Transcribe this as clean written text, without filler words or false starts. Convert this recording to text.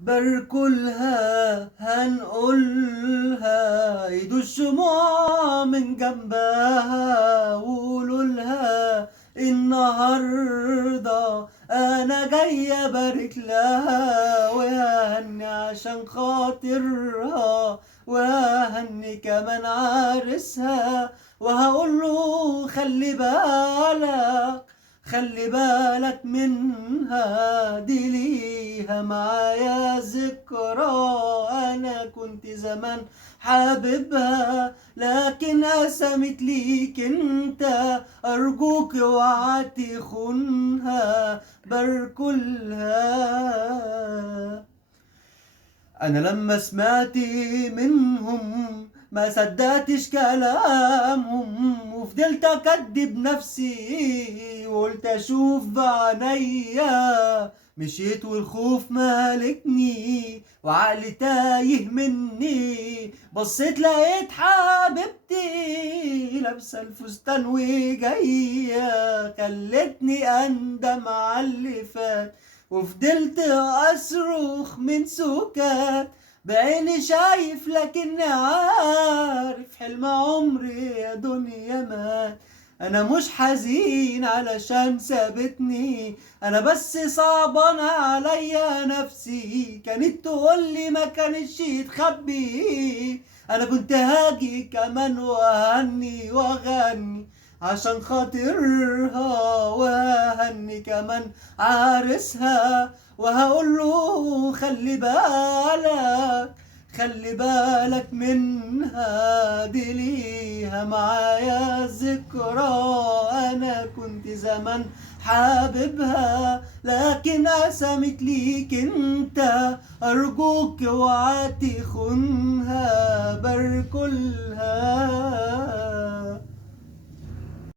بركلها هنقولها، ايدوا الشموع من جنبها وقولولها النهاردة انا جاي ابارك لها، وههني عشان خاطرها، وههني كمان عرسها، وهقوله خلي بالك، خلي بالك منها، دي ليها معايا ذكرى، انا كنت زمان حاببها لكن قسمت ليك انت، ارجوك اوعى تخونها بركلها. انا لما سمعت منهم ما صدقتش كلامهم، وفضلت اكدب نفسي وقلت اشوف بعينيا، مشيت والخوف مالكني وعقلي تايه مني، بصيت لقيت حبيبتي لابسه الفستان وجايه، خلتني اندم على اللي فات، وفضلت اصرخ من سكات، بعيني شايف لكني عارف حلم عمري يا دنيا مات. انا مش حزين علشان سابتني، انا بس صعبان عليا نفسي، كانت تقولي ما كانش تخبي، انا كنت هاجي كمان واهني واغني عشان خاطرها، وهني كمان عارسها، وهقوله خلي بالك، خلي بالك منها، دي ليها معايا ذكرى، انا كنت زمان حاببها لكن قسمت ليك انت، ارجوك اوعى تخونها بركلها.